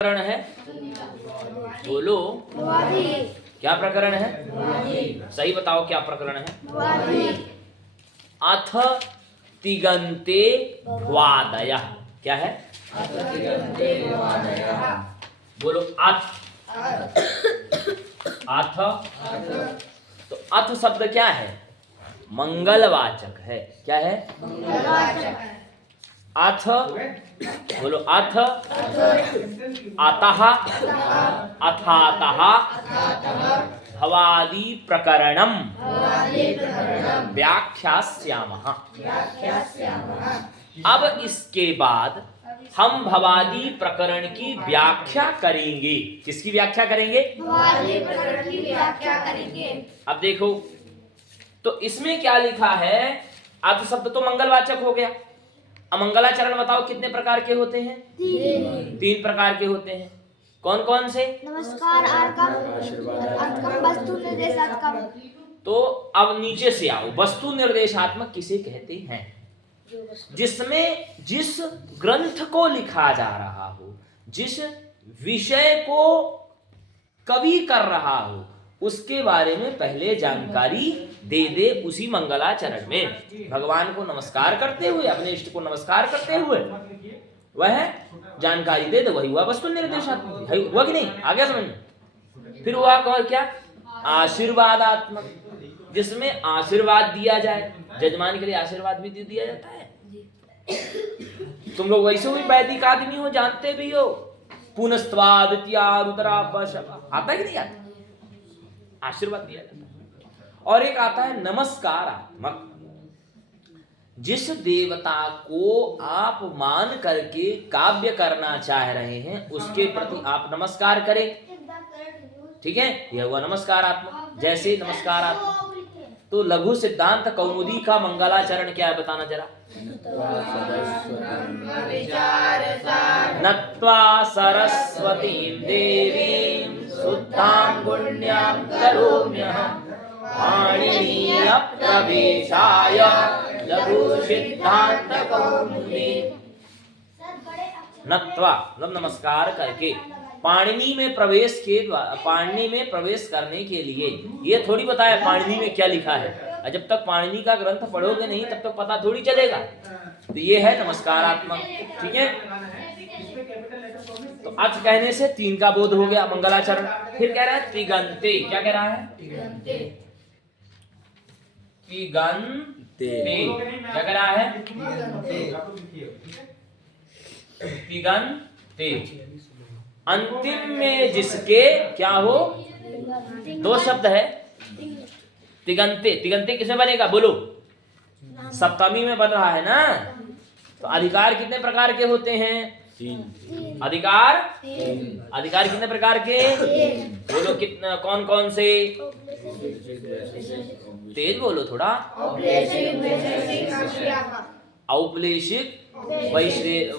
प्रकरण है? बोलो, क्या प्रकरण है? सही बताओ, क्या प्रकरण है? अथ तिगंते वादयः। क्या है? बोलो, अथ। तो अथ शब्द क्या है? मंगलवाचक है। क्या है? अथ। बोलो, अथ, अतः, अथातः भवादि प्रकरणम व्याख्यास्यामः। अब इसके बाद हम भवादि प्रकरण की व्याख्या करेंगे। किसकी व्याख्या करेंगे? भवादि प्रकरण की व्याख्या करेंगे। अब देखो, तो इसमें क्या लिखा है? अथ शब्द तो मंगलवाचक हो गया। अमंगलाचरण बताओ कितने प्रकार के होते हैं? तीन प्रकार के होते हैं। कौन कौन से? नमस्कार, आर्कम, अंतकम, वस्तु निर्देशात्मक। तो अब नीचे से आओ, वस्तु निर्देशात्मक किसे कहते हैं? जिसमें जिस ग्रंथ को लिखा जा रहा हो, जिस विषय को कवि कर रहा हो, उसके बारे में पहले जानकारी दे दे। उसी मंगलाचरण में भगवान को नमस्कार करते हुए, अपने इष्ट को नमस्कार करते हुए वह जानकारी दे दे, वही हुआ वस्तु निर्देशात्मक। हुआ कि नहीं? आ गया समझ में? फिर हुआ क्या? आशीर्वादात्मक, जिसमें आशीर्वाद दिया जाए। जजमान के लिए आशीर्वाद भी दिया जाता है। तुम लोग वैसे भी वैदिक आदमी हो, जानते भी हो। पुनस्त्वादित्या रुद्रापशः आता है कि नहीं आता? आशीर्वाद दिया जाता है। और एक आता है नमस्कारात्मक, जिस देवता को आप मान करके काव्य करना चाह रहे हैं, उसके प्रति आप नमस्कार करें। ठीक है, यह हुआ नमस्कारात्मक। जैसे नमस्कारात्मक, तो लघु सिद्धांत कौमुदी का मंगलाचरण क्या है बताना जरा। नत्वा सरस्वतीं देवीं शुद्धां गुण्यां करोम्यहं पाणिनीय प्रवेशाय लघु सिद्धांत कौमुदी। नत्वा मतलब नमस्कार करके, पाणिनी में प्रवेश के द्वारा, पाणिनी में प्रवेश करने के लिए। ये थोड़ी बताया पाणिनी में क्या लिखा है। जब तक पाणिनी का ग्रंथ पढ़ोगे नहीं, तब तक पता थोड़ी चलेगा। तो ये है नमस्कारात्मक। ठीक है, तो अथ कहने से तीन का बोध हो गया, मंगलाचरण। फिर कह रहा है तिगंते। क्या कह रहा है? तिगंते। क्या कह रहा है? तिगंते। अंतिम में जिसके क्या हो? दो शब्द है। तिगंते। तिगंते किसमें बनेगा? बोलो, सप्तमी में बन रहा है ना। तो अधिकार कितने प्रकार के होते हैं? तीन। अधिकार अधिकार कितने प्रकार के? बोलो, कितना, कौन कौन से? तेज बोलो थोड़ा। औपलेशिक,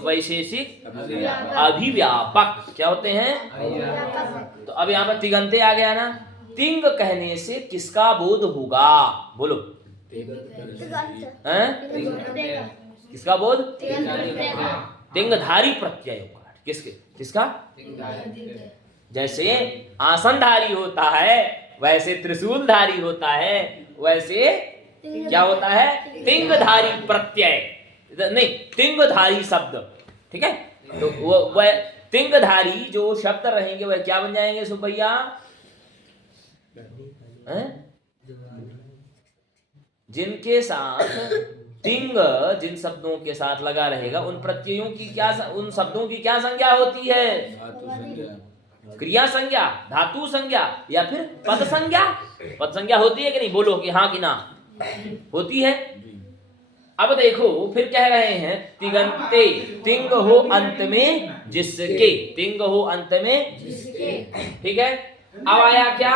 वैशेषिक, अभिव्यापक। क्या होते हैं? तो अब यहाँ पर तिगंते आ गया ना। तिंग कहने से किसका बोध होगा? बोलो, किसका बोध? तिंगधारी प्रत्यय होगा। किसका? जैसे आसनधारी होता है, वैसे त्रिशूलधारी होता है, वैसे क्या होता है? तिंगधारी प्रत्यय, नहीं, तिंगधारी शब्द। ठीक है, तो वह तिंगधारी जो शब्द रहेंगे वह क्या बन जाएंगे सुभैया? जिनके साथ तिंग, जिन शब्दों के साथ लगा रहेगा, उन प्रत्ययों की क्या, उन शब्दों की क्या संज्ञा होती है? क्रिया संज्ञा, धातु संज्ञा, या फिर पद संज्ञा। पद संज्ञा होती है कि नहीं? बोलो कि हाँ कि ना। होती है। अब देखो, फिर कह रहे हैं तिगंते। तिंग हो अंत में जिसके। तिंग हो अंत में जिसके। ठीक है, अब आया क्या?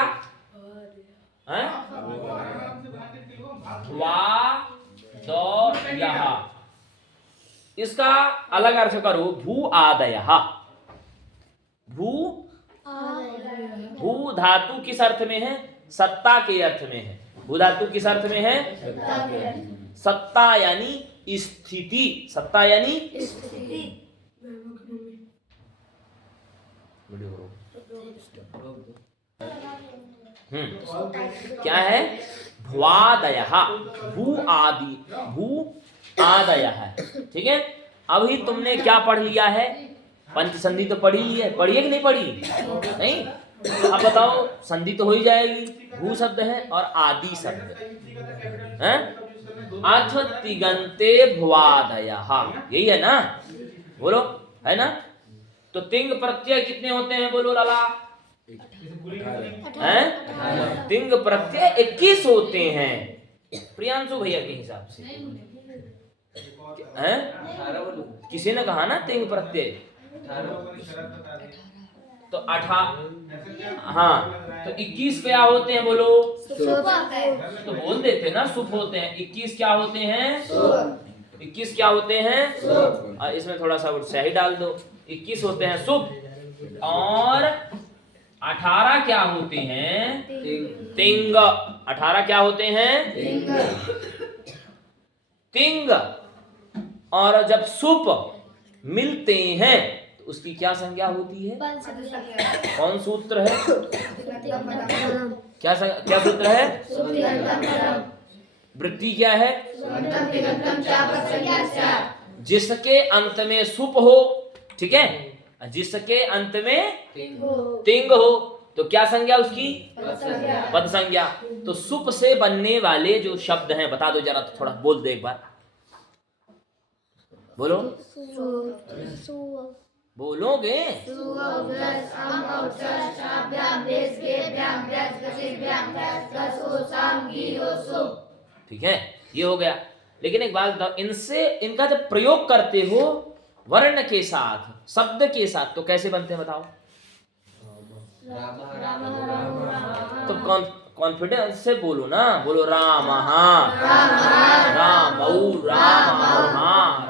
इसका अलग अर्थ करो। भू आदयः। भू धातु किस अर्थ में है? सत्ता के अर्थ में है। भू धातु किस अर्थ में है? सत्ता यानी स्थिति। सत्ता यानी स्थिति। क्या है? भ्वादयः, भू आदि, भू आदयः है। ठीक है, अभी तुमने क्या पढ़ लिया है? पंच संधि तो पढ़ी ली है, पढ़ी है कि नहीं पढ़ी? नहीं? तो अब बताओ, संधि तो हो ही जाएगी। भू शब्द है और आदि शब्द है। अथ तिगंते भ्वादयः, यही है ना? बोलो, है ना? तो तिंग प्रत्यय कितने होते हैं? बोलो लाला। हैं? तिंग प्रत्यय 21 होते हैं प्रियांशु भैया के हिसाब से। हैं? किसी ने कहा ना तिंग प्रत्यय, तो 18, हाँ, तो 21 क्या होते हैं? बोलो। तो बोल देते ना, सुप होते हैं। 21 क्या होते हैं? 21 क्या होते हैं? और इसमें थोड़ा सा स्याही डाल दो। 21 होते हैं सुप, और 18 क्या होते हैं? तिंग। 18 क्या होते हैं? तिंग। और जब सुप मिलते हैं तो उसकी क्या संज्ञा होती है? कौन सूत्र है? क्या सूत्र है? वृत्ति क्या है? जिसके अंत में सुप हो, ठीक है, जिसके अंत में तिंग हो, तो क्या संज्ञा उसकी? पद संज्ञा। तो सुप से बनने वाले जो शब्द हैं बता दो जरा, तो थोड़ा बोल दो एक बार, बोलो। बोलोगे? ठीक है, ये हो गया। लेकिन एक बात बताओ, इनसे इनका जब प्रयोग करते हो वर्ण के साथ, शब्द के साथ, तो कैसे बनते हैं बताओ? तो कॉन्फिडेंस से बोलो ना, बोलो राम, रामौ, रामः,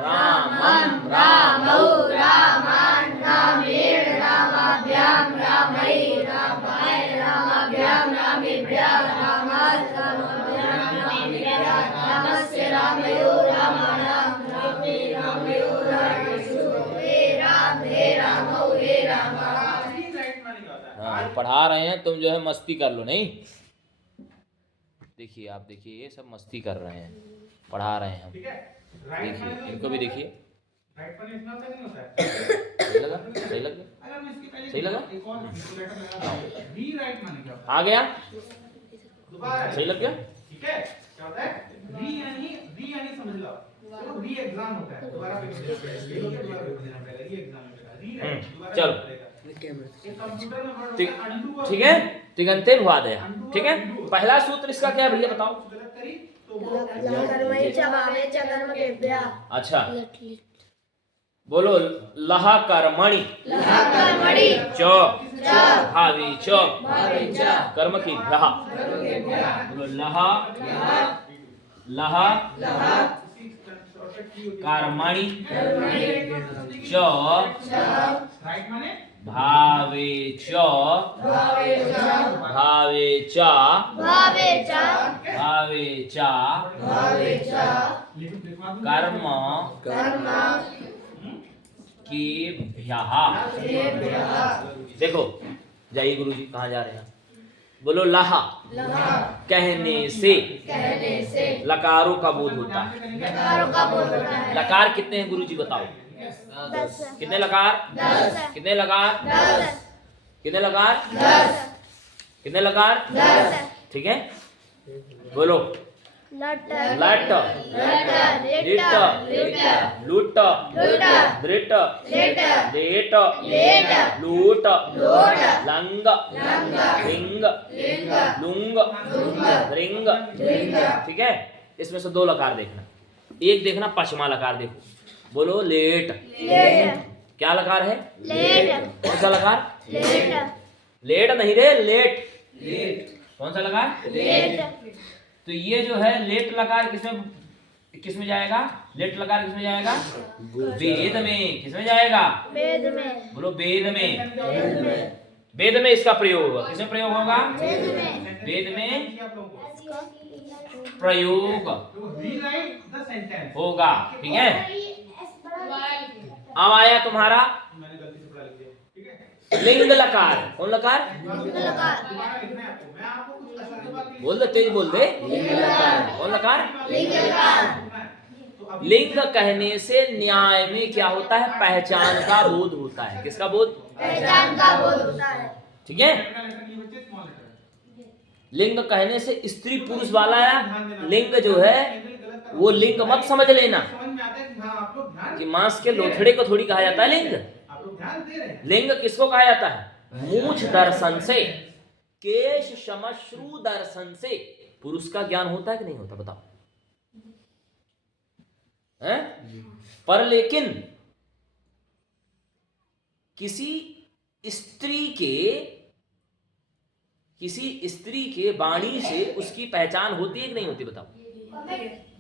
रामं, रामौ, रामान्, रामेण, रामाभ्यां, रामै, रामाय, रामाभ्यां, रामेभ्यः, रामात्, रामाभ्यां, रामेभ्यः, रामस्य, रामयोः, रामाणां, रामे, रामयोः, रामेषु, हे राम, हे रामौ, हे रामा। पढ़ा रहे हैं, तुम जो है मस्ती कर लो। नहीं, देखिए, आप देखिए, ये सब मस्ती कर रहे हैं, पढ़ा रहे हैं हम। देखिए, इनको भी देखिए। सही लगा? सही लगा? सही लगा? आ गया? सही लग गया? ठीक है, क्या होता है? री यानी समझ लो, तो री एग्जाम होता है, दोबारा चलो, ठीक है। तिगंते भ्वादयः, ठीक है। पहला सूत्र इसका क्या है भैया बताओ? अच्छा, बोलो। लह कर्मणि, च भावे च कर्म की भ्यः। बोलो लह कर्मणि च भावे च कर्म की भ्यः। देखो, जाइए गुरुजी, कहाँ जा रहे हैं? बोलो लहा, कहने से लकारों का बोध होता है। लकार कितने हैं गुरुजी बताओ? 10। कितने लकार? 10। कितने लकार? 10। कितने लकार? 10। कितने लकार? 10। ठीक है, बोलो। लट, लट, लिट, लुट, दृट, लेट, लूट, लंग, लिंग, लुंग, रिंग। ठीक है, इसमें से 2 लकार देखना, एक देखना पश्चिमा लकार। देखो, बोलो लेट। क्या लकार है? लेट। कौन सा लकार? लेट नहीं रे, लेट। कौन सा लकार? लेट। तो ये जो है लेट लकार किसमें जाएगा? लेट लकार किसमें जाएगा? वेद में। किसमें जाएगा? वेद में। बोलो वेद में। वेद में इसका प्रयोग होगा। किसमें प्रयोग होगा? वेद में प्रयोग होगा। ठीक है, अब आया तुम्हारा लिंग लकार। कौन लकार? बोल दे, तेज बोल दे। कौन लकार? लिंग कहने से न्याय में क्या होता है? पहचान का बोध होता है। किसका बोध? पहचान का बोध होता है। ठीक है। लिंग कहने से स्त्री पुरुष वाला लिंग जो है वो लिंग मत समझ लेना कि मांस के लोथड़े को थोड़ी कहा जाता है लिंग। लिंग किसको कहा जाता है? मूछ दर्शन से, केश श्मश्रु दर्शन से पुरुष का ज्ञान होता है कि नहीं होता? बताओ। है? पर लेकिन किसी स्त्री के वाणी से उसकी पहचान होती है कि नहीं होती? बताओ।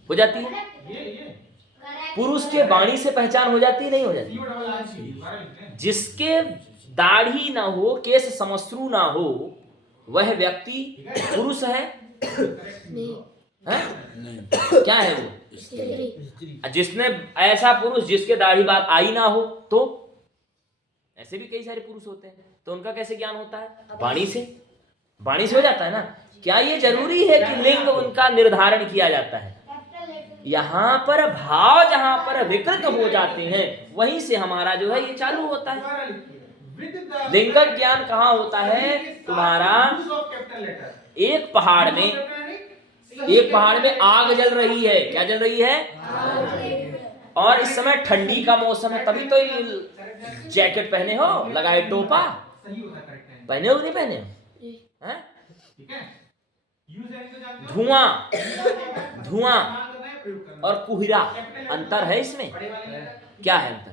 हो जाती है। पुरुष के वाणी से पहचान हो जाती है नहीं हो जाती? जिसके दाढ़ी ना हो, केश समश्रु ना हो, वह व्यक्ति पुरुष है? क्या है वो? जिसने ऐसा पुरुष जिसके दाढ़ी बाल आई ना हो, तो ऐसे भी कई सारे पुरुष होते हैं, तो उनका कैसे ज्ञान होता है? वाणी से। वाणी से हो जाता है ना। क्या ये जरूरी है कि लिंग उनका निर्धारण किया जाता है? यहाँ पर भाव जहां पर विकृत हो जाते हैं वहीं से हमारा जो है ये चालू होता है। लिंग ज्ञान कहाँ होता है? तुम्हारा एक पहाड़ में आग जल रही है। क्या जल रही है? और इस समय ठंडी का मौसम है, तभी तो जैकेट पहने हो, लगाए टोपा, पहने हो नहीं पहने हो? धुआं और कुहरा, अंतर है इसमें। क्या है अंतर?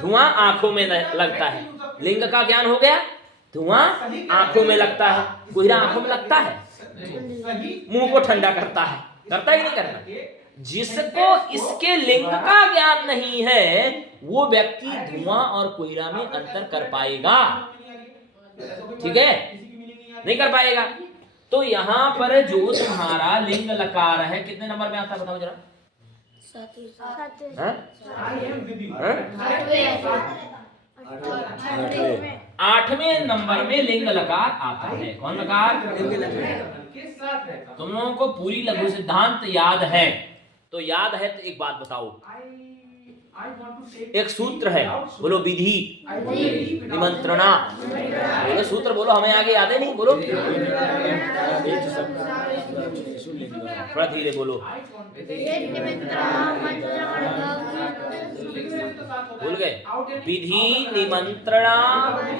धुआं आंखों में लगता है। लिंग का ज्ञान हो गया। धुआं आंखों में लगता है, कुहरा आंखों में लगता है, मुंह को ठंडा करता है। करता ही नहीं करता? जिसको इसके लिंग का ज्ञान नहीं है वो व्यक्ति धुआं और कुहरा में अंतर कर पाएगा? ठीक है, नहीं कर पाएगा। तो यहाँ पर जो तुम्हारा लिंग लकार है कितने नंबर में आता है बताओ जरा? 8वें नंबर में लिंग लकार आता है। कौन लकार? तुम लोगों को पूरी लघु सिद्धांत याद है तो याद है तो एक बात बताओ। एक सूत्र है, बोलो विधि निमंत्रणा। बोलो सूत्र, बोलो, हमें आगे याद है नहीं, बोलो थोड़ा धीरे बोलो। भूल गए? विधि निमंत्रणा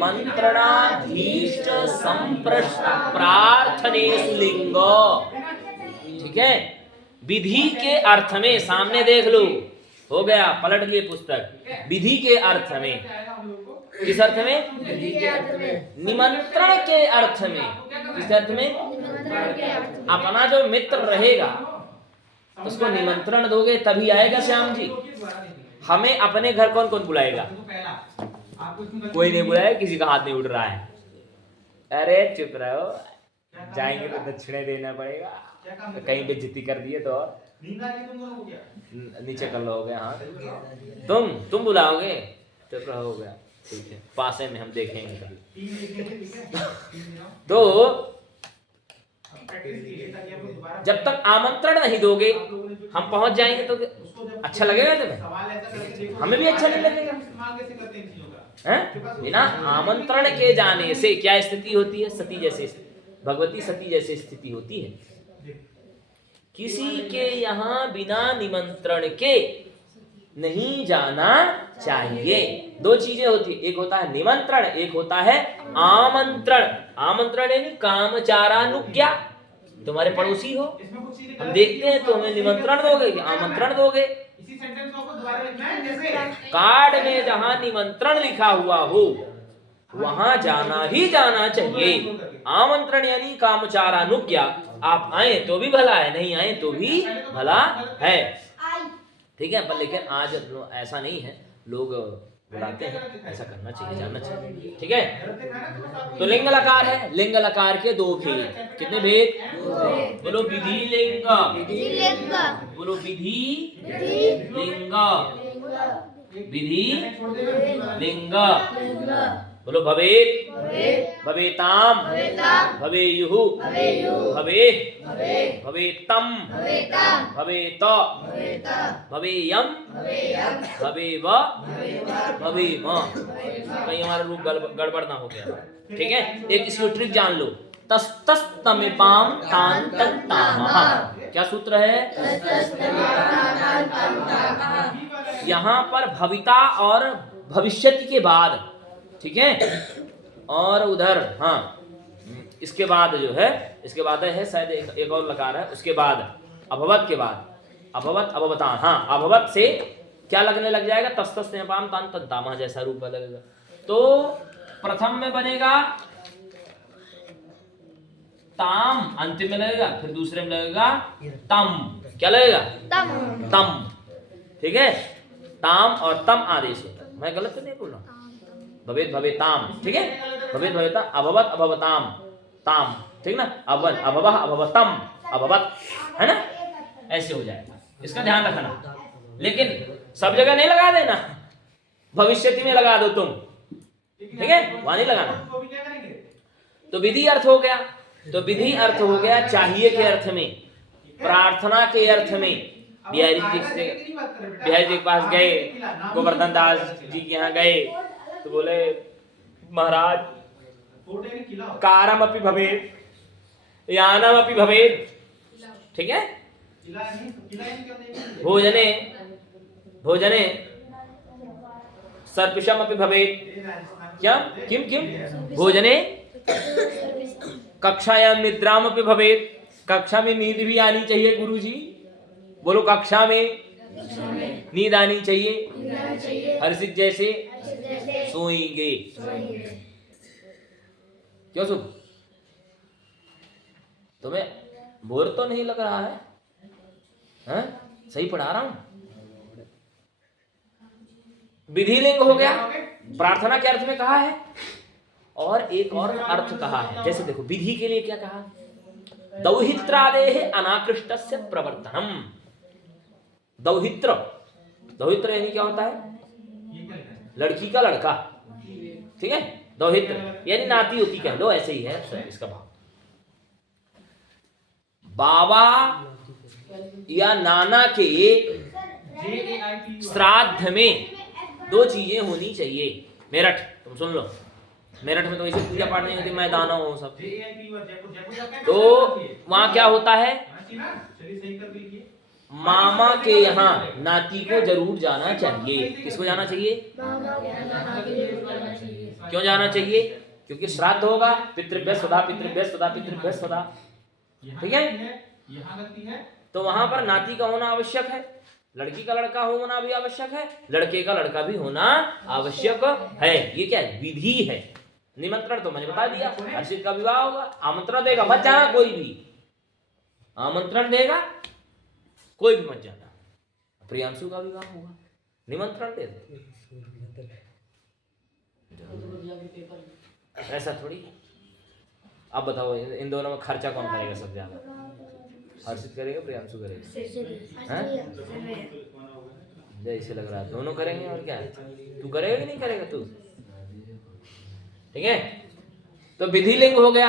मंत्रणाधीष्ट संप्रश्न प्रार्थनेषु लिंग। ठीक है, विधि के अर्थ में सामने देख लो, हो गया, पलट लिए पुस्तक। विधि के अर्थ में, किस अर्थ में? निमंत्रण के अर्थ में। किस अर्थ में? अपना जो मित्र रहेगा उसको निमंत्रण दोगे तभी आएगा श्याम जी। हमें अपने घर कौन कौन बुलाएगा? कोई नहीं बुलाएगा, किसी का हाथ नहीं उठ रहा है। अरे चुप रहो, जाएंगे तो दक्षिणे देना पड़ेगा, कहीं बेइज्जती कर दिए तो और नीचे कर लोगे। हाँ, तुम बुलाओगे? चुप रहो, गया, ठीक है, पासे में हम देखेंगे कभी। तो जब तक आमंत्रण नहीं दोगे हम पहुंच जाएंगे तो अच्छा लगेगा तुम्हें? हमें भी अच्छा नहीं लगेगा। बिना आमंत्रण के जाने से क्या स्थिति होती है? सती जैसे, भगवती सती जैसी स्थिति होती है। किसी के यहाँ बिना निमंत्रण के नहीं जाना चाहिए। दो चीजें होती है, एक होता है निमंत्रण, एक होता है आमंत्रण। आमंत्रण यानी कामचारानुज्ञा। तुम्हारे पड़ोसी हो, हम देखते हैं तो हमें निमंत्रण दोगे कि आमंत्रण दोगे? कार्ड में जहां निमंत्रण लिखा हुआ हो वहां जाना ही जाना चाहिए। आमंत्रण यानी कामचारानुज्ञा। आप आए तो भी भला है, नहीं आए तो भी भला है। ठीक है, पर लेकिन आज ऐसा नहीं है, लोग बुलाते हैं, ऐसा करना चाहिए, जानना चाहिए। ठीक है, तो लिंग लकार है। लिंग लकार के दो भेद। कितने भेद? बोलो विधि लिंग, बोलो विधि लिंग। विधि लिंग। बोलो भवेत, भवेताम, भवेयुः, भवेः, भवेतम, भवेत, भवेयम, भवेव, भवेम। कहीं हमारा रूप गड़बड़ ना हो गया। ठीक है, एक इसकी ट्रिक जान लो। तस्तस्तमिपाम तान तत्तामः। क्या सूत्र है? यहाँ पर भविता और भविष्यति के बाद, ठीक है, और उधर हाँ इसके बाद जो है, इसके बाद है शायद एक और लकार है, उसके बाद अभवत के बाद अभवत अभवतान। हाँ, अभवत से क्या लगने लग जाएगा? तस्तस्तमिपाम तान तत्तामः जैसा रूप लगेगा। तो प्रथम में बनेगा ताम, अंतिम में लगेगा, फिर दूसरे में लगेगा तम। क्या लगेगा? तम। ठीक है, ताम और तम आदेश होता है। मैं गलत तो नहीं बोल रहा? भवेत भवेताम, ठीक है, भवेत भवेता, अभवत अभवताम, ताम, ठीक ना, अभवन अभवः अभवतम, अभवत, है ना, ऐसे हो जाएगा। इसका ध्यान रखना, लेकिन सब जगह नहीं लगा देना, भविष्यति में लगा दो तुम, ठीक है, वहां नहीं लगाना। तो विधि अर्थ हो गया। तो विधि अर्थ हो गया चाहिए के अर्थ में, प्रार्थना के अर्थ में। बिहारी जी के पास गए, गोवर्धन दास जी के यहाँ गए, तो बोले महाराज कारम अपि भवेत, यानम अपि भवेत, ठीक है, भोजने भोजने सर्पिषम अपि भवेत। क्या? किम किम? भोजने कक्षायाम निद्राम अपि भवेत। कक्षा में नींद भी आनी चाहिए गुरुजी। बोलो, कक्षा में नींद आनी चाहिए। हर्षित जैसे सोएंगे। क्यों सुन? तुम्हें बोर तो नहीं लग रहा है? हैं? सही पढ़ा रहा हूं? विधि लिंग हो गया, प्रार्थना के अर्थ में कहा है, और एक और अर्थ कहा है। जैसे देखो, विधि के लिए क्या कहा? दौहित्रादेः अनाकृष्टस्य प्रवर्तनम। दौहित्र, दौहित्र यानी क्या होता है? लड़की का लड़का, ठीक है, दौहित्र यानी नाती होती, कह लो, ऐसे ही है इसका भाव। बाबा या नाना के श्राद्ध में दो चीजें होनी चाहिए। मेरठ, तुम सुन लो, मेरठ में तो ऐसे पूजा पाठ नहीं होती, मैदान हो सब, तो वहां क्या होता है? मामा के यहाँ नाती को जरूर जाना चाहिए। किसको जाना चाहिए? क्यों जाना चाहिए? क्योंकि श्राद्ध होगा, पितृभ्य सदा, पितृभ्य सदा, पितृभ्य सदा, ठीक है। तो वहां पर नाती का होना आवश्यक है, लड़की का लड़का होना भी आवश्यक है, लड़के का लड़का भी होना आवश्यक है। ये क्या है? विधि है। निमंत्रण तो मैंने बता दिया, हर्षित का विवाह होगा, आमंत्रण देगा, मत जाना कोई भी, आमंत्रण देगा कोई भी मत जाना। प्रियांशु का विवाह होगा, निमंत्रण दे दे, ऐसा थोड़ी। अब बताओ, इन दोनों में खर्चा कौन करेगा सबसे ज्यादा? हर्षित करेगा, प्रियांशु करेगा? जैसे लग रहा है दोनों करेंगे, और क्या है? तू करेगा कि नहीं करेगा तू? ठीक है, तो विधि लिंग हो गया।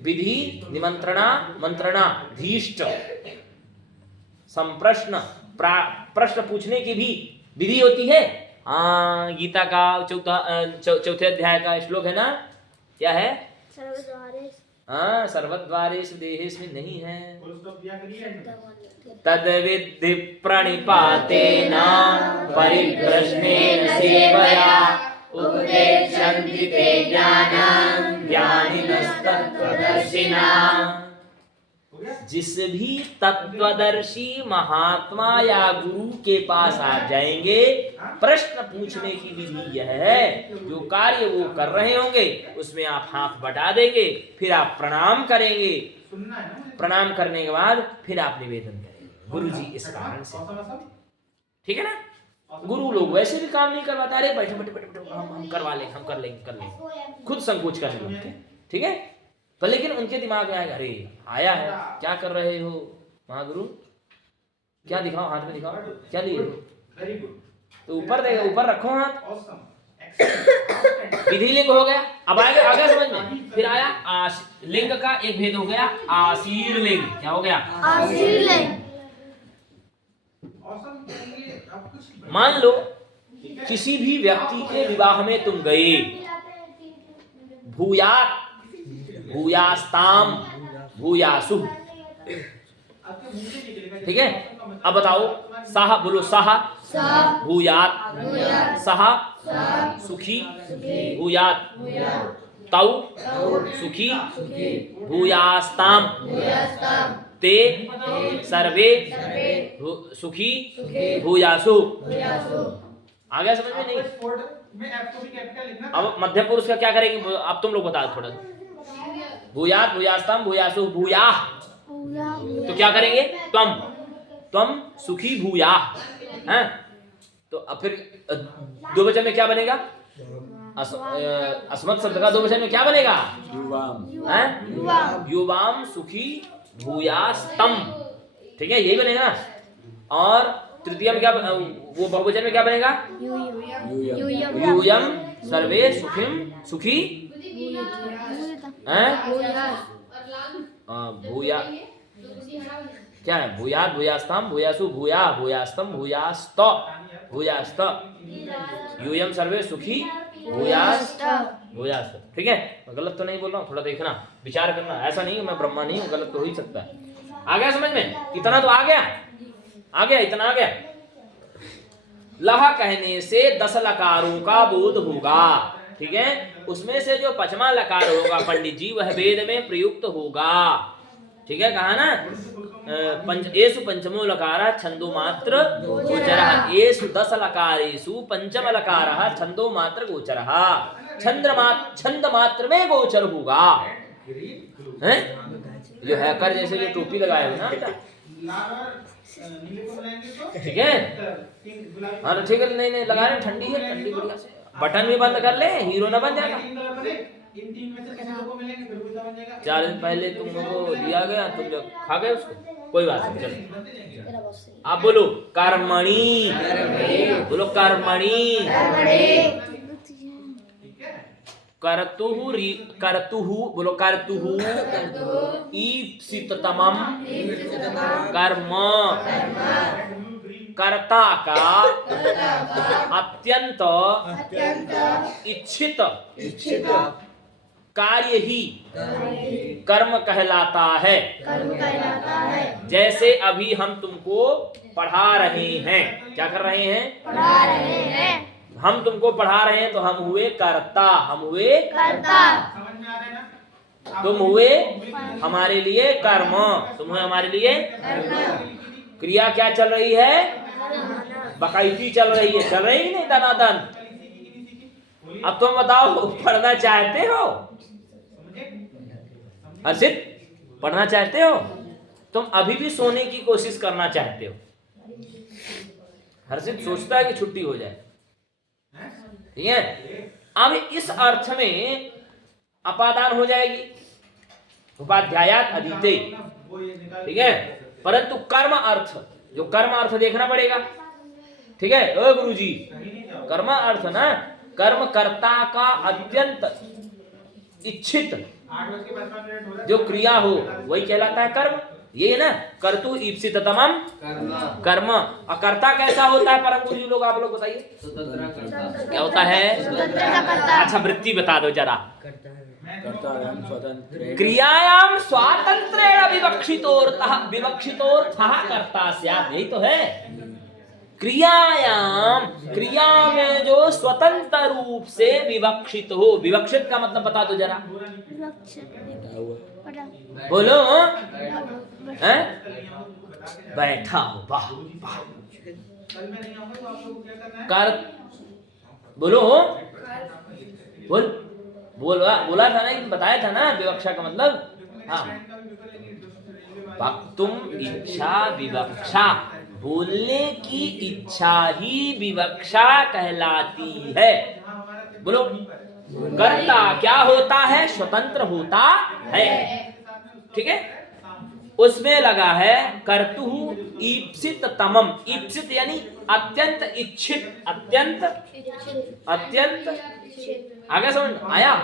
विधि, निमंत्रणा, मंत्रणा, धीष्ट, संप्रश्न, प्रश्न पूछने की भी विधि होती है। हाँ, गीता का चौथे अध्याय का श्लोक है ना, क्या है? हाँ, सर्वद्वारेषु देहेषु में नहीं है। तद्विद्धि प्रणिपातेन परिप्रश्नेन सेवया उपदेशन्ति ते ज्ञानं ज्ञानिनस्तत्त्वदर्शिनः। जिस भी तत्वदर्शी महात्मा या गुरु के पास आ जाएंगे, प्रश्न पूछने की विधि यह है, जो कार्य वो कर रहे होंगे उसमें आप हाथ बटा देंगे, फिर आप प्रणाम करेंगे, प्रणाम करने के बाद फिर आप निवेदन करेंगे, गुरु जी इस कारण से, ठीक है ना। गुरु लोग वैसे भी काम नहीं करवाते, अरे बैठो बैठो बैठो, हम करवा लेंगे, हम कर लेंगे, खुद संकोच करने लगते, ठीक है। तो लेकिन उनके दिमाग में आएगा, अरे आया है, क्या कर रहे हो महागुरु, क्या दिखाओ, हाथ में दिखाओ, क्या लिए हो। तो ऊपर देखो, ऊपर रखो हाथ। विधिलिंग हो गया। अब आएगा आगे समझ में। फिर आया लिंग का एक भेद हो गया आशीर लिंग। क्या हो गया? आशीर लिंग। मान लो किसी भी व्यक्ति के विवाह में तुम गए, भूयात, भूयास्ताम, भूयासु, ठीक है। अब बताओ साहा, बोलो साहा भूयात, साहा सुखी भूयात, तौ सुखी भूयास्ताम, ते सर्वे सुखी भूयासु। आ गया समझ में? नहीं? अब मध्य पुरुष का क्या करेंगे? अब तुम लोग बताओ थोड़ा। भूयात, भूयास्ताम, भूयासु, भूयाह, तो क्या करेंगे? त्वम सुखी भूयाह, हैं? तो अब फिर दो वचन में क्या बनेगा? अस्मत् शब्द का दो वचन में क्या बनेगा? युवाम सुखी भूयास्तम, ठीक है, यही बनेगा। और तृतीय में क्या, वो बहुवचन में क्या बनेगा? यूयम सर्वे सुखी भूया, क्या है? भूयात, भूयास्ताम, भूयासु, भूया, भूयास्तम, भूयास्त, भूयास्त, यूयम सर्वे सुखी भूयास्त, भूयास्त, ठीक है। मैं गलत तो नहीं बोल रहा हूँ, थोड़ा देखना, विचार करना। ऐसा नहीं मैं ब्रह्मा नहीं हूँ, गलत तो हो ही सकता है। आ गया समझ में? इतना तो आ गया, आ गया, इतना आ गया। लह कहने से 10 लकारों का बोध होगा, ठीक है। उसमें से जो 5वां लकार होगा पंडित जी, वह वेद में प्रयुक्त होगा, ठीक है। कहा ना एसु पंचमो लकार छंदो मात्र गोचरः, एसु 10 लकारेषु पंचम लकार छंदो मात्र गोचरः, छंद मात्र में गोचर होगा, हैं? जो हैकर जैसे जो टोपी लगाए हो ना, ठीक है। हाँ ठीक है, नहीं लगा रहे, ठंडी है, ठंडी बढ़िया से। बटन भी बंद कर ले, हीरो ना बन जाएगा। 4 दिन पहले तुम लोगों को दिया गया, तुम लोग खा गए उसको, कोई बात नहीं, चलो। आप बोलो कर्मणि, बोलो कर्मणि, कर्तुहु, बोलो कर्तुहु, ईप्सिततमं कर्म, कर्ता का अत्यंत इच्छित कार्य ही कर्म कहलाता है। जैसे अभी हम तुमको पढ़ा रहे हैं, क्या कर रहे हैं? पढ़ा रहे हैं। हम तुमको पढ़ा रहे हैं तो हम हुए कर्ता, हम हुए कर्ता, तुम हुए हमारे लिए कर्म, तुम हुए हमारे लिए क्रिया। क्या चल रही है? बकायदी चल रही है, चल रही नहीं दनादन। अब तुम बताओ, पढ़ना चाहते हो? हर्षित, पढ़ना चाहते हो? तुम अभी भी सोने की कोशिश करना चाहते हो। हर्षित सोचता है कि छुट्टी हो जाए, ठीक है। अब इस अर्थ में अपादान हो जाएगी, उपाध्यायात अधीते, ठीक है। परंतु कर्म अर्थ, जो कर्म अर्थ देखना पड़ेगा, ठीक है। ओ गुरुजी, कर्म अर्थ ना, कर्म कर्ता का अत्यंत इच्छित जो क्रिया हो वही कहलाता है कर्म। ये ना, कर्तु ईप्सिततमं कर्म। और कर्ता कैसा होता है परम गुरु लोग, आप लोग बताइए क्या होता है? अच्छा वृत्ति बता दो जरा। क्रियायाम स्वातंत्रेण विवक्षितोर्थः कर्ता स्यात्, यही तो है। क्रियायाम, क्रिया में जो स्वतंत्र रूप से विवक्षित हो। विवक्षित का मतलब बता दो जरा, बोलो। हैं? बैठा हो, वाह कर, बोलो, बोला था ना, बताया था ना विवक्षा का मतलब। हाँ, वक्तुम इच्छा विवक्षा, बोलने की इच्छा ही विवक्षा कहलाती है। बोलो, कर्ता क्या होता है? स्वतंत्र होता है, ठीक है। उसमें लगा है कर्तुः ईप्सित तमम। ईप्सित यानी अत्यंत इच्छित, अत्यंत अत्यंत। आगे समझ आया?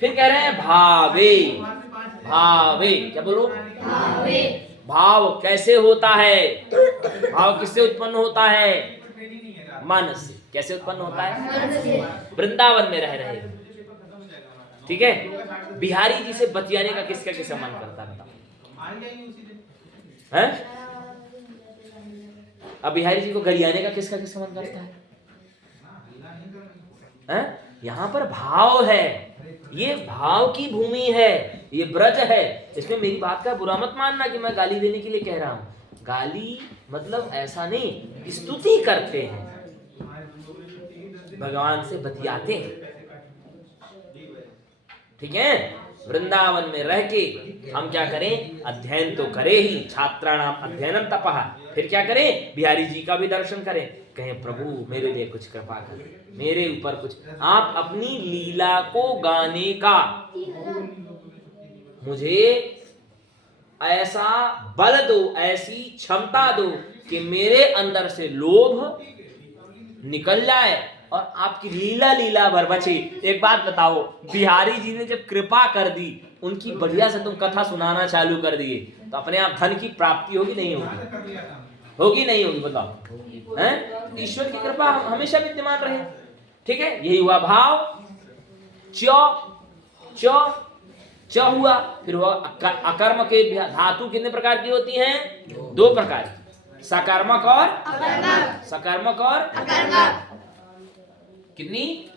फिर कह रहे हैं भावे। भावे क्या बोलो? भावे। भाव कैसे होता है? भाव किससे उत्पन्न होता है? मन से। कैसे उत्पन्न होता है? वृंदावन में रह रहे हो, ठीक है। बिहारी जी से बतियाने का किसका किसका मन करता है बताओ? हैं? अब बिहारी जी को गरियाने का किसका किसका मन करता है? हैं? यहाँ पर भाव है, ये भाव की भूमि है, ये ब्रज है। इसमें मेरी बात का बुरा मत मानना कि मैं गाली देने के लिए कह रहा हूँ। गाली मतलब ऐसा नहीं, स्तुति करते हैं, भगवान से बतियाते हैं, ठीक है। वृंदावन में रह के हम क्या करें? अध्ययन तो करें ही, छात्राणाम अध्ययनम तपः। फिर क्या करें? बिहारी जी का भी दर्शन करें, कहें प्रभु मेरे लिए कुछ कृपा करें, मेरे ऊपर कुछ। आप अपनी लीला को गाने का मुझे ऐसा बल दो, ऐसी क्षमता दो कि मेरे अंदर से लोभ निकल जाए और आपकी लीला लीला भर बचे। एक बात बताओ, बिहारी जी ने जब कृपा कर दी, उनकी बढ़िया से तुम कथा सुनाना चालू कर दिए, तो अपने आप धन की प्राप्ति होगी नहीं होगी? होगी नहीं होगी? बताओ। हैं? ईश्वर की कृपा हमेशा विद्यमान रहे, ठीक है। यही हुआ भाव। च च हुआ, फिर हुआ अकर्म के धातु कितने प्रकार की होती हैं? 2 प्रकार की, सकर्मक और सकर्मक और कितनी?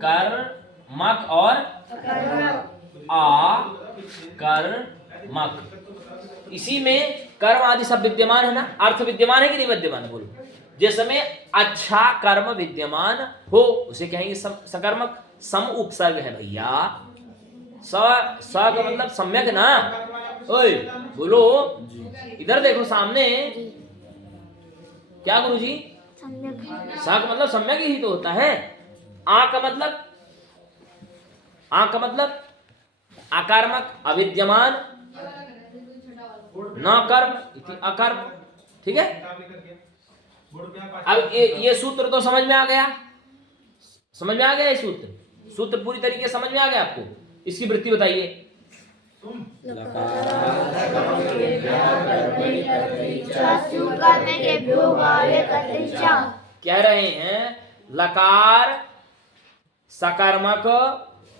सकर्मक और अकर्मक। इसी में कर्म आदि सब विद्यमान है ना? अर्थ विद्यमान है कि नहीं विद्यमान? बोलो। जिस समय अच्छा कर्म विद्यमान हो उसे कहेंगे सकर्मक। सम उपसर्ग है भैया, स का मतलब सम्यक ना। ओए बोलो, इधर देखो सामने। क्या गुरुजी? सा का मतलब सम्यक ही तो होता है। आ का मतलब अकर्मक, अविद्यमान, न कर्म इति अकर्म, ठीक है। अब ये सूत्र तो समझ में आ गया? समझ में आ गया? ये सूत्र पूरी तरीके समझ में आ गया आपको? इसकी वृत्ति बताइए। कह रहे हैं लकार सकर्मक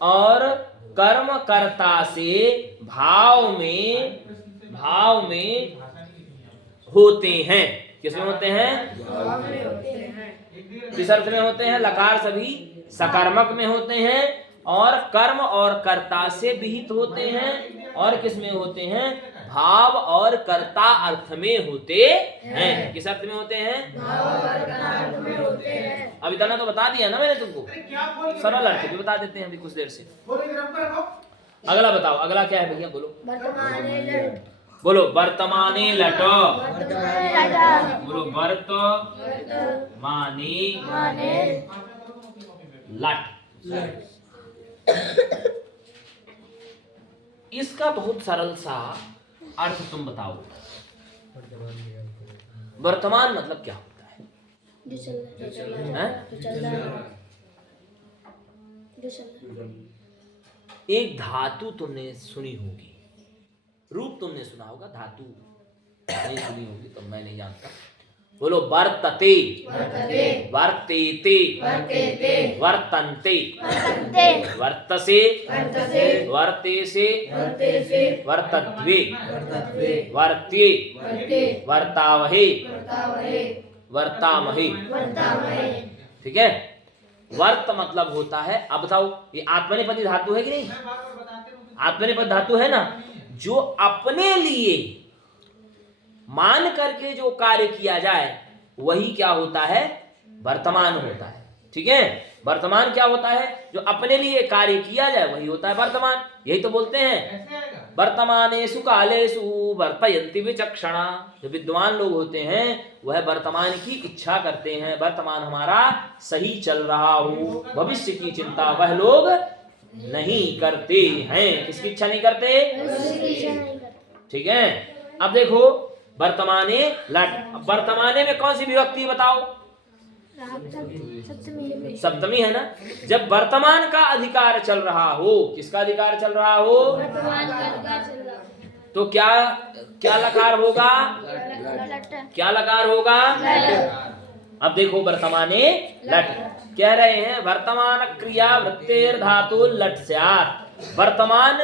और कर्मकर्ता से भाव में होते हैं। किसमें होते हैं? किस अर्थ में होते हैं? लकार सभी सकर्मक में होते हैं और कर्म और कर्ता से विहित होते हैं। और किस में होते हैं? भाव और कर्ता अर्थ में होते हैं। किस अर्थ में होते हैं? अभी इतना तो बता दिया ना मैंने तुमको, सरल अर्थ भी बता देते हैं अभी कुछ देर से। अगला बताओ, अगला क्या है भैया? बोलो बोलो। वर्तमाने लट। बोलो वर्तमाने लट। इसका बहुत सरल सा अर्थ तुम बताओ। वर्तमान मतलब क्या होता है? एक धातु तुमने सुनी होगी, रूप तुमने सुना होगा, धातु नहीं सुनी होगी तो मैं नहीं जानता। बोलो वर्तते, वर्तेते, वर्तन्ते, वर्तसे, वर्तेसे, वर्तद्वे, वर्त्ये, वर्तावहे, वर्तामहे, ठीक है। वर्त मतलब होता है, अब बताओ ये आत्मनेपदी धातु है कि नहीं? आत्मनेपद धातु है ना, जो अपने लिए मान करके जो कार्य किया जाए वही क्या होता है? वर्तमान होता है, ठीक है। वर्तमान क्या होता है? जो अपने लिए कार्य किया जाए वही होता है वर्तमान। यही तो बोलते हैं वर्तमानेषु कालेषु वर्तयन्ति विचक्षणा। जो विद्वान लोग होते हैं वह वर्तमान की इच्छा करते हैं, वर्तमान हमारा सही चल रहा हो, भविष्य की चिंता वह लोग नहीं करते हैं। किसकी इच्छा नहीं करते? उसकी इच्छा नहीं करते। ठीक है। अब देखो वर्तमाने लट, अब वर्तमाने में कौन सी विभक्ति बताओ? सप्तमी। सप्तमी है ना। जब वर्तमान का अधिकार चल रहा हो, किसका अधिकार चल रहा हो? वर्तमान का अधिकार चल रहा है। तो क्या क्या लकार होगा? लट। क्या लकार होगा? अब देखो वर्तमाने लट कह रहे हैं, वर्तमान क्रिया वृत्तेर धातु लट स्यात्। वर्तमान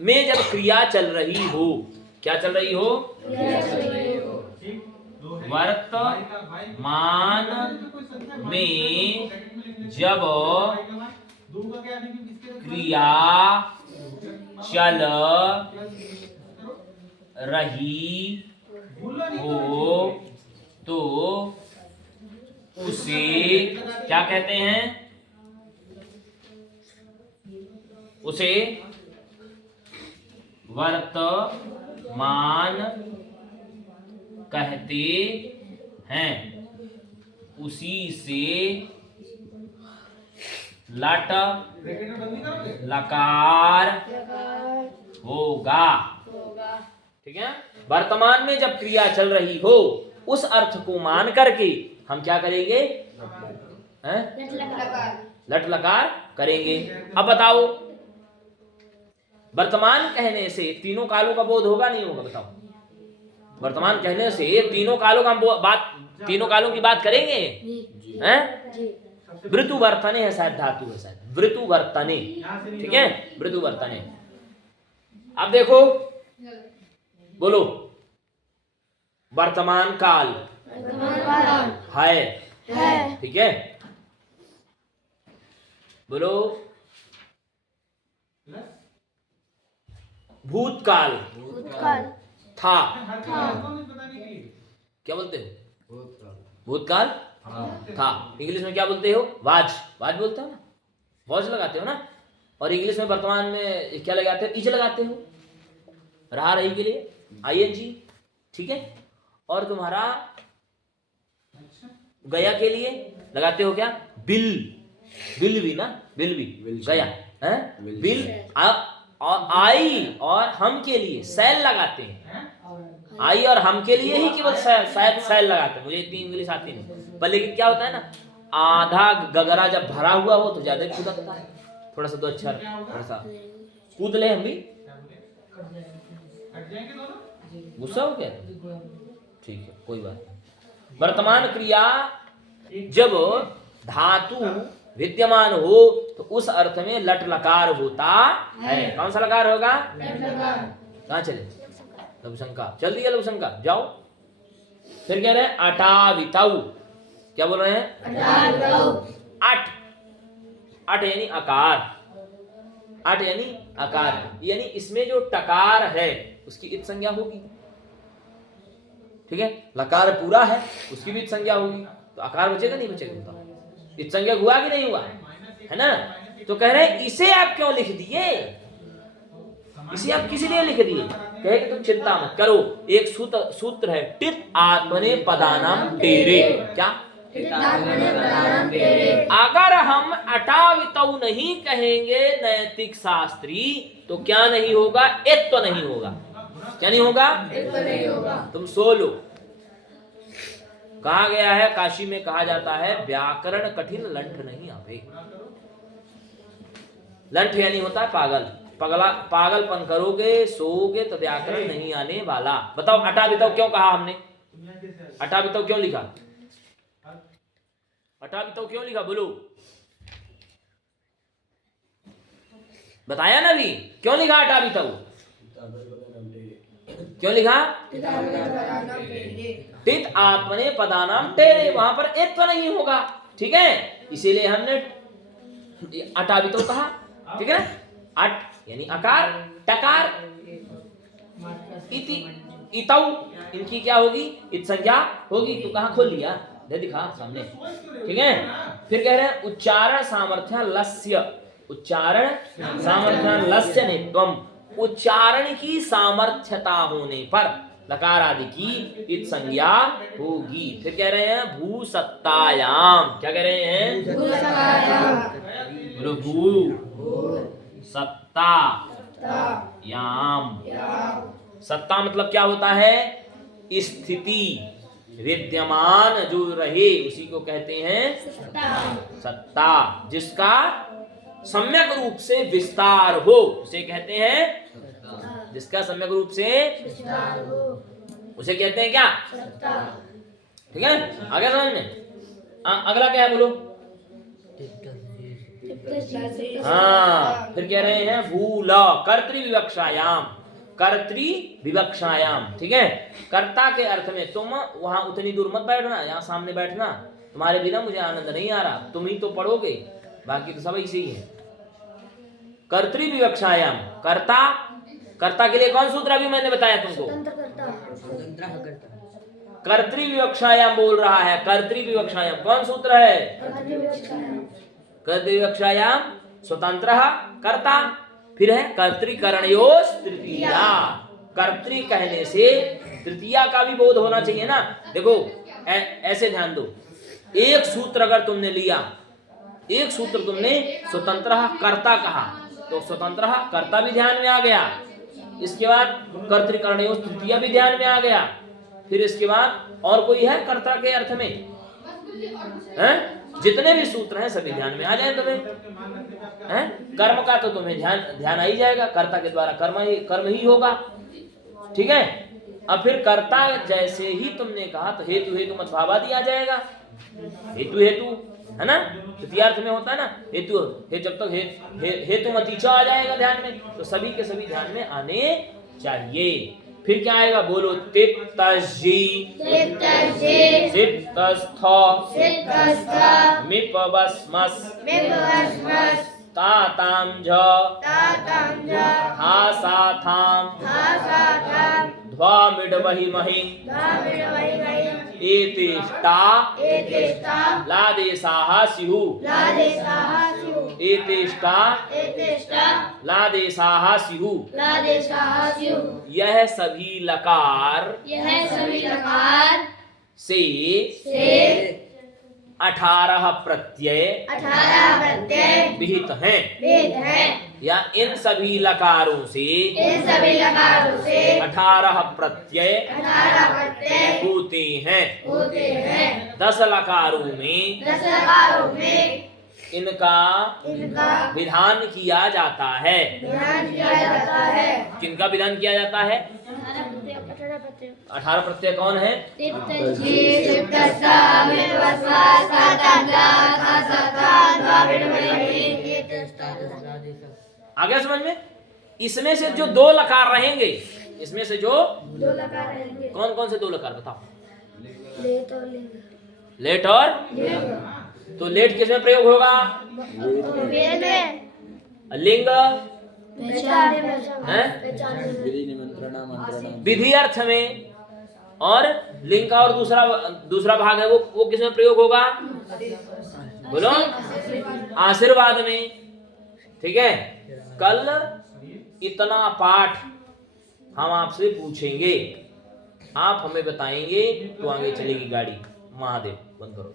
में जब क्रिया चल रही हो, क्या चल रही हो? वर्तमान में जब क्रिया चल रही हो तो उसे क्या कहते हैं? उसे वर्तमान कहते हैं। उसी से लट लकार होगा। ठीक है। वर्तमान में जब क्रिया चल रही हो उस अर्थ को मान करके हम क्या करेंगे? लट लकार करेंगे। अब बताओ वर्तमान कहने से तीनों कालों का बोध होगा नहीं होगा? बताओ वर्तमान कहने से तीनों कालों का हम तीनों कालों की बात करेंगे? हैं? वृतु वर्तने है शायद, धातु है शायद, वृतु वर्तने। ठीक है, वृतु वर्तने। अब देखो बोलो वर्तमान काल है। ठीक है, बोलो भूतकाल था। क्या बोलते हो? भूतकाल था। इंग्लिश में क्या बोलते हो? वाज। वाज बोलते हो ना, वॉज लगाते हो ना। और इंग्लिश में वर्तमान में क्या लगाते हो? इज लगाते हो, रहा रही के लिए आईएनजी। ठीक है, और तुम्हारा गया के लिए लगाते हो क्या? बिल। बिल भी ना, बिल भी गया है। बिल और आई और हम के लिए सैल लगाते हैं। आई और हम के लिए ही केवल शायद सैल लगाते हैं। मुझे इतनी इंग्लिश आती नहीं, पर लेकिन क्या होता है ना, आधा गगरा जब भरा हुआ हो तो ज्यादा कूदता है। थोड़ा सा दो अक्षर थोड़ा सा कूद ले हम भी। गुस्सा हो गया? ठीक है, कोई बात नहीं। वर्तमान क्रिया जब धातु विद्यमान हो तो उस अर्थ में लट लकार होता है। कौन सा लकार होगा? कहाँ चले? लघुशंका चल दिया। लघुशंका जाओ। फिर कह रहे हैं अटावितौ। क्या बोल रहे हैं? अट। अट यानी आकार। अट यानी आकार, यानी इसमें जो टकार है उसकी इत संज्ञा होगी। ठीक है, लकार पूरा है उसकी भी इत संज्ञा होगी, तो आकार बचेगा नहीं बचेगा? बताओ, इत संज्ञा हुआ कि नहीं हुआ? है ना। तो कह रहे हैं इसे आप क्यों लिख दिए? इसे आप किस लिए लिख दिए? कहे कि तुम चिंता मत करो। एक सूत्र है, टित आत्मने पदानाम टेरे। क्या? अगर हम अटावितौ नहीं कहेंगे नैतिक शास्त्री तो क्या नहीं होगा? एत्व नहीं होगा। क्या नहीं होगा? नहीं होगा। तुम सो लो। कहा गया है, काशी में कहा जाता है, व्याकरण कठिन लंठ नहीं आवे। लंठ यानी होता है पागल। पागलपन करोगे, सोओगे तो व्याकरण नहीं आने वाला। बताओ अटावितौ क्यों कहा हमने? अटावितौ क्यों लिखा? अटावितौ क्यों लिखा? बोलो, बताया ना भी, क्यों लिखा अटावितौ? क्यों लिखा? टित आत्मने पदानाम टेरे, वहां पर एत्व नहीं होगा। ठीक है, इसीलिए हमने अटावितौ कहा। ठीक है, अट यानी आकार, टकार, इति इतौ इनकी क्या होगी? इत संज्ञा होगी। तो कहां खोल लिया? दे दिखा सामने। ठीक है, फिर कह रहे हैं उच्चारण सामर्थ्य लस्य। उच्चारण सामर्थ्य लस्य नहीं, तुम उच्चारण की सामर्थ्यता होने पर लकार आदि की इत संज्ञा होगी। फिर कह रहे हैं भूसत्तायाम। क्या कह रहे हैं? बोलो भू सत्ता याम। सत्ता मतलब क्या होता है? स्थिति, विद्यमान जो रहे उसी को कहते हैं सत्ता। जिसका सम्यक रूप से विस्तार हो उसे कहते हैं, जिसका सम्यक रूप से उसे कहते हैं क्या? ठीक है, आगे समझ में। अगला क्या है बोलो? हाँ, फिर कह रहे हैं भूल कर्तृविवक्षायाम। कर्तृविवक्षायाम, ठीक है। कर्ता के अर्थ में तुम वहां उतनी दूर मत बैठना, यहाँ सामने बैठना, तुम्हारे बिना मुझे आनंद नहीं आ रहा, तुम ही तो पढ़ोगे, बाकी तो सब इसी है। कर्तृविवक्षायाम, कर्ता, कर्ता के लिए कौन सूत्र अभी मैंने बताया तुमको? कर्तृविवक्षायाम बोल रहा है। कर्तृविवक्षायाम कौन सूत्र है? कर्तृविवक्षायाम स्वतंत्र कर्ता। फिर है कर्तृकरणयोस् तृतीया। कर्तृ कहने से तृतीया का भी बोध होना चाहिए ना। देखो ऐसे ध्यान दो, एक सूत्र अगर तुमने लिया, एक सूत्र तुमने स्वतंत्र कर्ता कहा, तो स्वतंत्र कर्ता भी ध्यान में आ गया, इसके बाद कर्तृकरणयोस् तृतीया भी ध्यान में आ गया, फिर इसके बाद और कोई है कर्ता के अर्थ में? हैं? जितने भी सूत्र हैं सभी ध्यान में आ जाए तुम्हें। हैं? कर्म का तो तुम्हें ध्यान आ ही जाएगा, कर्ता के द्वारा कर्म ही होगा। ठीक है, अब फिर कर्ता जैसे ही तुमने कहा तो हेतु हेतु मत्भावादि आ जाएगा। हेतु हेतु है ना, तृतीयार्थ में होता है ना हेतु, जब तक हेतु मतीचा आ जाएगा ध्यान में, तो सभी के सभी ध्यान में आने चाहिए। फिर क्या आएगा बोलो? तिप्तजी, सिप्तस्थ, मिपवस्मस्, तातांज, थासाथाम, ध्वामिडवहिमहि, एतेष्टा, लादेशाः स्युः, एतेष्टा, लादेशाः स्युः। यह सभी लकार से 18 प्रत्यय विहित हैं, या इन सभी लकारों से 18 प्रत्यय होते हैं। 10 लकारों में इनका विधान किया जाता है। किनका विधान किया जाता है? 18 प्रत्यय कौन है? आगे समझ में। इसमें से जो 2 लकार रहेंगे, इसमें से जो 2 लकार रहेंगे, कौन कौन से 2 लकार बताओ? लेट और तो लेट किसमें प्रयोग होगा? लिंग विधि अर्थ में, और लिंग का और दूसरा भाग है वो किसमें प्रयोग होगा? बोलो, आशीर्वाद में। ठीक है, कल इतना पाठ हम आपसे पूछेंगे, आप हमें बताएंगे तो आगे चलेगी गाड़ी। महादेव, बंद करो।